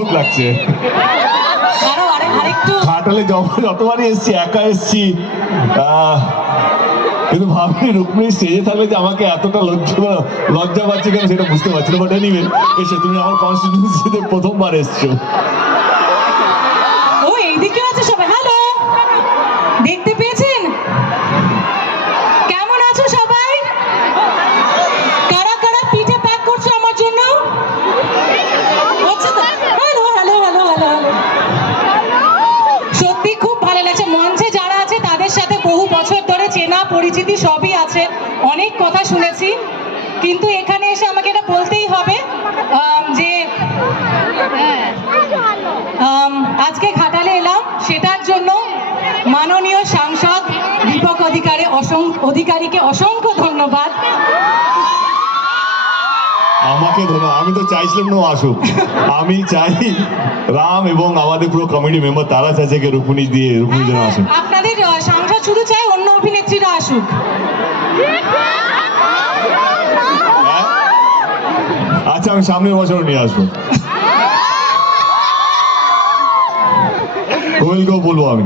অদ্ভুত লাগছে। ঘাটালে যতবারই এসছি একা এসছি, কিন্তু ভাবি রুক্মিণী স্টেজে থাকলে যে আমাকে এতটা লজ্জা পাচ্ছে কেন সেটা বুঝতে পারছি না। বাট এনিওয়ে, এসে তুমি আমার কনস্টিটিউয়েন্সিতে প্রথমবার এসছো। ও এইদিকে আছে সবাই। হ্যালো, দেখতে পেয়েছেন? কেমন আছো সবাই? কারা কারা পিঠে প্যাক করছো আমার জন্য? হচ্ছে তো? Hello hello hello hello. সত্যি খুব ভালো লাগছে। মঞ্চে যারা আছে তাদের সাথে বহু বছর ধরে চেনা পরিচিতি সবই আছে, অনেক কথা শুনেছি, কিন্তু এখানে এসে আমাকে এটা বলতেই হবে যে আজকে ঘাটালে এলাম সেটার জন্য মাননীয় সাংসদ দীপক অধিকারীকে অসংখ্য ধন্যবাদ। আমাকে ধন্যবাদ। আমি তো চাইছিলাম না আসুক, আমি চাই রাম এবং আমাদের পুরো কমিটি মেম্বার তারা চাইছে রুক্মিণী যেন আসুক। আপনাদের সাংসদ শুধু চাই অন্য অভিনেত্রীরা আসুক। আচ্ছা, আমি সামনের বছর নিয়ে আসবো, কোয়েলকেও বলবো আমি।